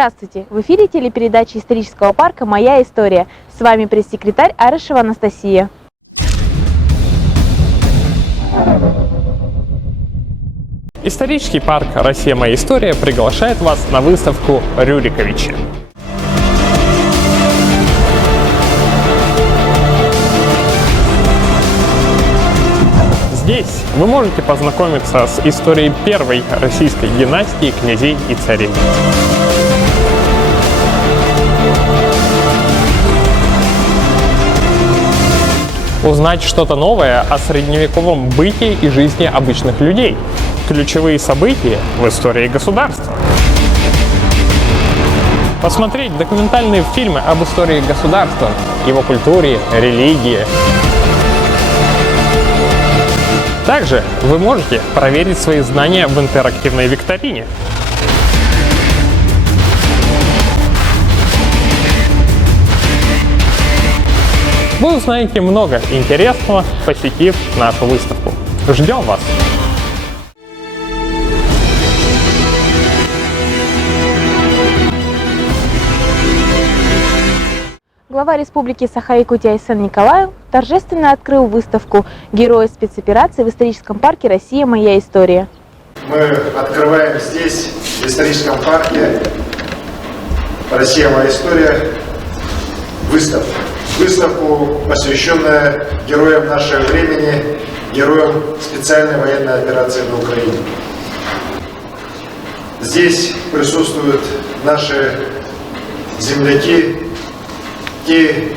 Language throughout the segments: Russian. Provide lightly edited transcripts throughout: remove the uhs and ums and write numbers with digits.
Здравствуйте! В эфире телепередача исторического парка «Моя история». С вами пресс-секретарь Арышева Анастасия. Исторический парк «Россия. Моя история» приглашает вас на выставку Рюриковичи. Здесь вы можете познакомиться с историей первой российской династии князей и царей. Узнать что-то новое о средневековом бытии и жизни обычных людей. Ключевые события в истории государства. Посмотреть документальные фильмы об истории государства, его культуре, религии. Также вы можете проверить свои знания в интерактивной викторине. Вы узнаете много интересного, посетив нашу выставку. Ждем вас! Глава Республики Саха-Якутия Айсен Николаев торжественно открыл выставку «Герои спецоперации» в историческом парке «Россия. Моя история». Мы открываем здесь, в историческом парке «Россия. Моя история», выставку, посвященную героям нашего времени, героям специальной военной операции на Украине. Здесь присутствуют наши земляки, те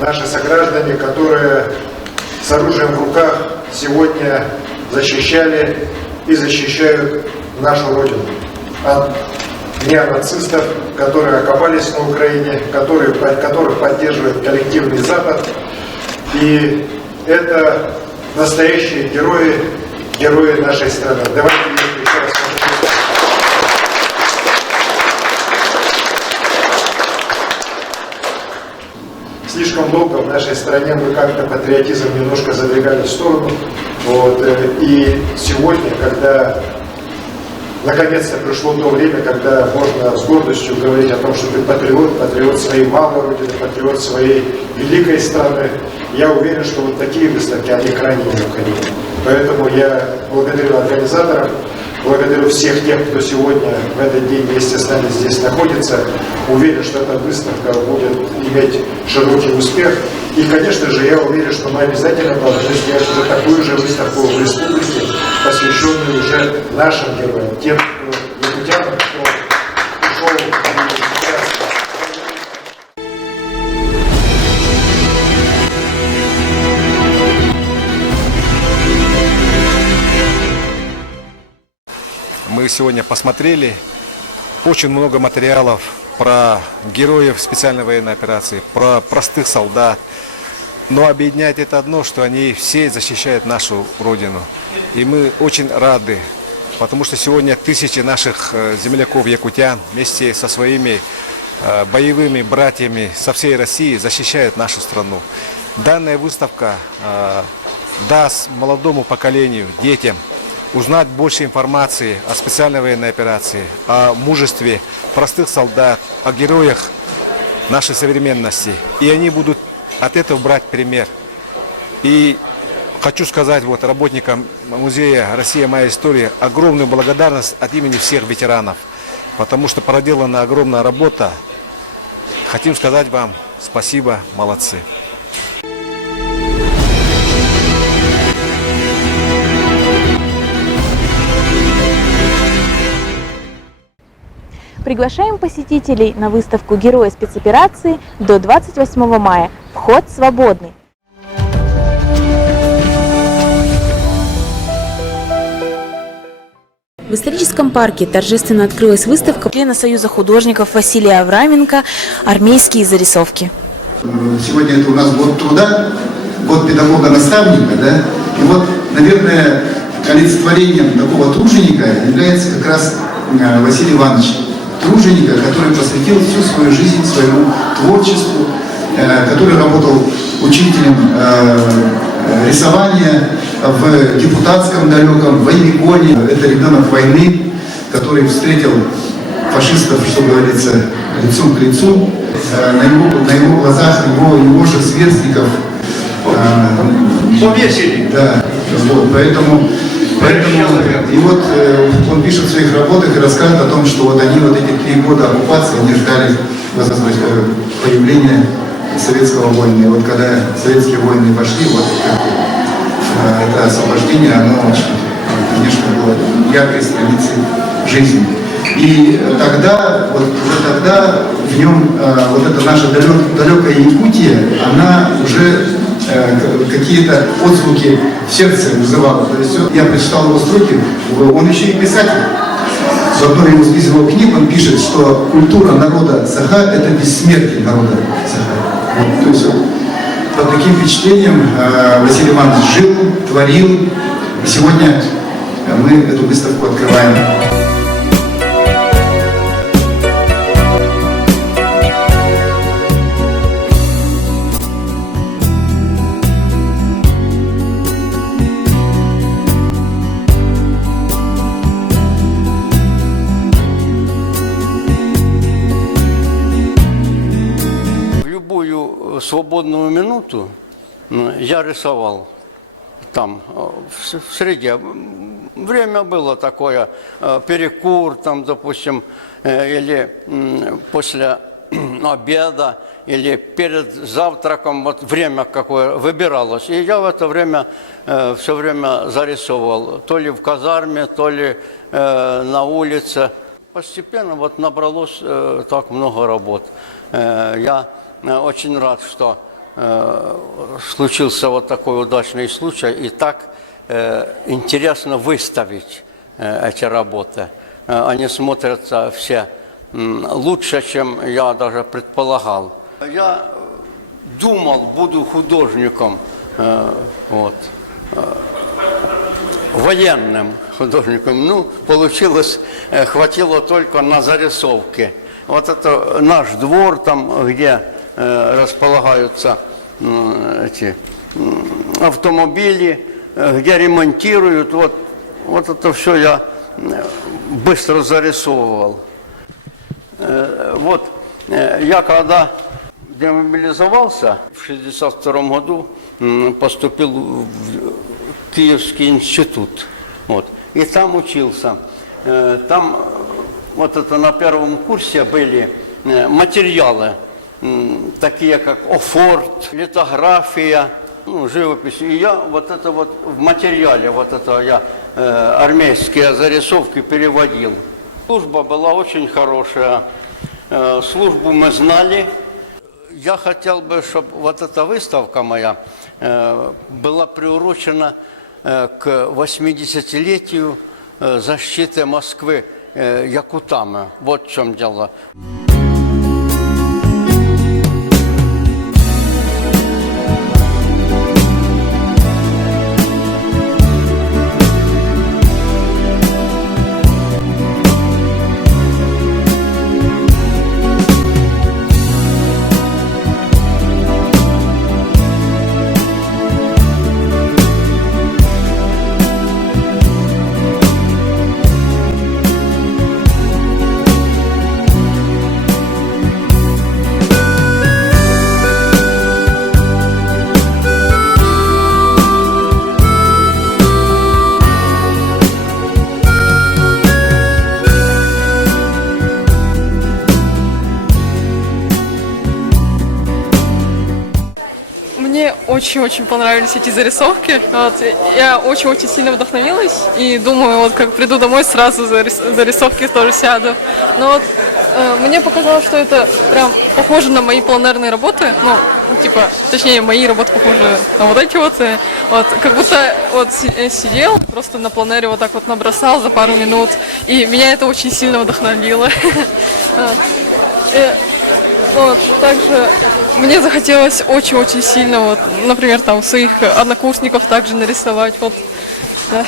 наши сограждане, которые с оружием в руках сегодня защищали и защищают нашу Родину от неонацистов, которые окопались на Украине, которых поддерживает коллективный Запад. И это настоящие герои нашей страны. Давайте их еще раз поздравим. Слишком долго в нашей стране мы как-то патриотизм немножко задвигали в сторону. И сегодня, когда наконец-то пришло то время, когда можно с гордостью говорить о том, что ты патриот своей малой родины, патриот своей великой страны, я уверен, что вот такие выставки, они крайне необходимы. Поэтому я благодарю организаторов, благодарю всех тех, кто сегодня в этот день вместе с нами здесь находится. Уверен, что эта выставка будет иметь широкий успех. И, конечно же, я уверен, что мы обязательно должны сделать уже такую же выставку в республике, посвященную уже нашим героям, тем, кто якутянам, кто ушел и сейчас. Мы сегодня посмотрели очень много материалов про героев специальной военной операции, про простых солдат. Но объединяет это одно, что они все защищают нашу Родину. И мы очень рады, потому что сегодня тысячи наших земляков-якутян вместе со своими боевыми братьями со всей России защищают нашу страну. Данная выставка даст молодому поколению, детям, узнать больше информации о специальной военной операции, о мужестве простых солдат, о героях нашей современности. И они будут от этого брать пример. И хочу сказать работникам музея «Россия. Моя история» огромную благодарность от имени всех ветеранов, потому что проделана огромная работа. Хотим сказать вам спасибо, молодцы. Приглашаем посетителей на выставку «Герои спецоперации» до 28 мая. Вход свободный. В историческом парке торжественно открылась выставка члена Союза художников Василия Авраменко «Армейские зарисовки». Сегодня это у нас год труда, год педагога-наставника, да? И вот, наверное, олицетворением такого труженика является как раз Василий Иванович. Труженика, который посвятил всю свою жизнь своему творчеству, который работал учителем рисования в депутатском далеком, в Военконе. Это ребенок войны, который встретил фашистов, что говорится, лицом к лицу, на его глазах его же сверстников повесили. Да, вот, поэтому и вот он пишет в своих работах и рассказывает о том, что вот они вот эти 3 года оккупации, они ждали появления советского воина. И вот когда советские воины пошли, вот это освобождение, оно очень, конечно, было яркой страницей жизни. И тогда, вот уже тогда в нем вот эта наша далекая Якутия, она уже какие-то отзвуки в сердце вызывала. То есть я прочитал его строки, он еще и писатель. В одной из его книг он пишет, что культура народа Саха – это бессмертие народа Саха. Вот, то есть вот, под таким впечатлением Василий Иванович жил, творил. И сегодня мы эту выставку открываем. Свободную минуту я рисовал там в среде. Время было такое, перекур там, допустим, или после обеда, или перед завтраком, вот время какое выбиралось. И я в это время все время зарисовывал, то ли в казарме, то ли на улице. Постепенно вот набралось так много работ. Я очень рад, что случился вот такой удачный случай, и так интересно выставить эти работы. Они смотрятся все лучше, чем я даже предполагал. Я думал, буду художником, вот, военным художником. Ну, получилось, хватило только на зарисовки. Вот это наш двор, там, где располагаются эти автомобили, где ремонтируют. Вот это все я быстро зарисовывал. Вот я когда демобилизовался в 1962 году, поступил в Киевский институт. Вот, и там учился. Там вот это на первом курсе были материалы, такие как офорт, литография, живопись. И я вот это вот в материале, вот это я армейские зарисовки переводил. Служба была очень хорошая, службу мы знали. Я хотел бы, чтобы вот эта выставка моя была приурочена к 80-летию защиты Москвы якутами. Вот в чем дело. Мне очень-очень понравились эти зарисовки. Вот, я очень-очень сильно вдохновилась и думаю, вот как приду домой, сразу зарисовки тоже сяду. Но вот мне показалось, что это прям похоже на мои планерные работы. Ну, типа, точнее, мои работы похожи на вот эти вот. Вот как будто вот сидел, просто на планере вот так вот набросал за пару минут. И меня это очень сильно вдохновило. Вот, также мне захотелось очень-очень сильно, вот, например, там своих однокурсников также нарисовать. Вот, да.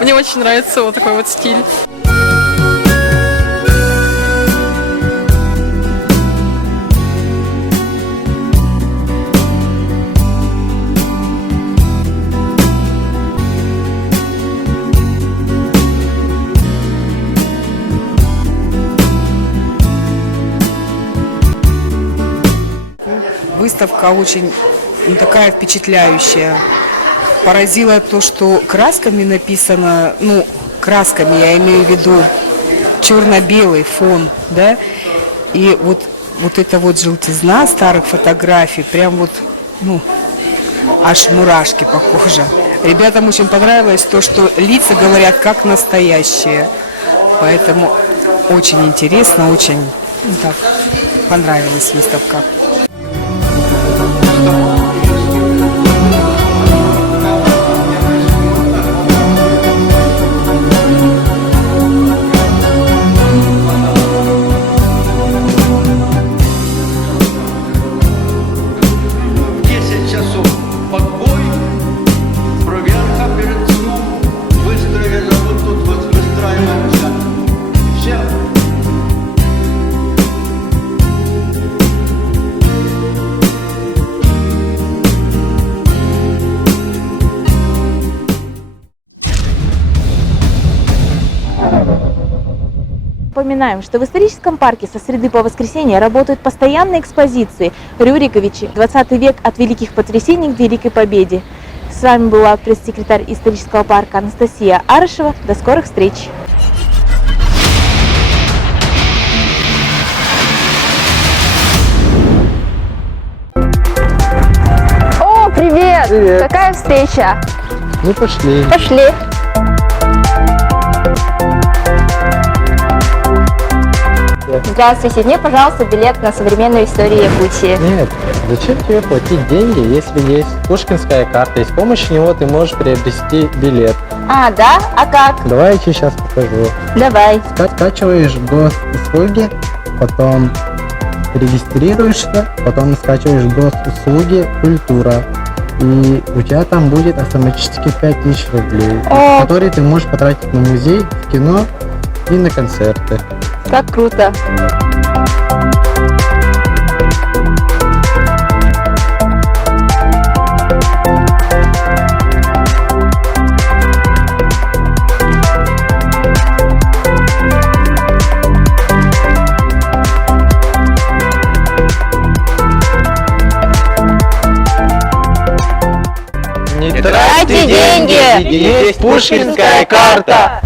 Мне очень нравится вот такой вот стиль. выставка очень такая впечатляющая. Поразило то, что красками написано, красками я имею в виду черно-белый фон, да, и вот эта вот желтизна старых фотографий, прям аж мурашки похоже. Ребятам очень понравилось то, что лица говорят как настоящие, поэтому очень интересно, очень понравилась выставка. Напоминаем, что в историческом парке со среды по воскресенье работают постоянные экспозиции Рюриковичи «20 век от великих потрясений к Великой Победе». С вами была пресс-секретарь исторического парка Анастасия Арышева. До скорых встреч! О, привет! Привет! Какая встреча? Ну пошли. Пошли! Здравствуйте, мне, пожалуйста, билет на современную историю Якутии. Нет, зачем тебе платить деньги, если есть Пушкинская карта, и с помощью него ты можешь приобрести билет. А, да? А как? Давай я тебе сейчас покажу. Давай. Скачиваешь госуслуги, потом регистрируешься, потом скачиваешь госуслуги культура. И у тебя там будет автоматически 5000 рублей, которые ты можешь потратить на музей, в кино и на концерты. Как круто! Не тратьте деньги! есть Пушкинская карта!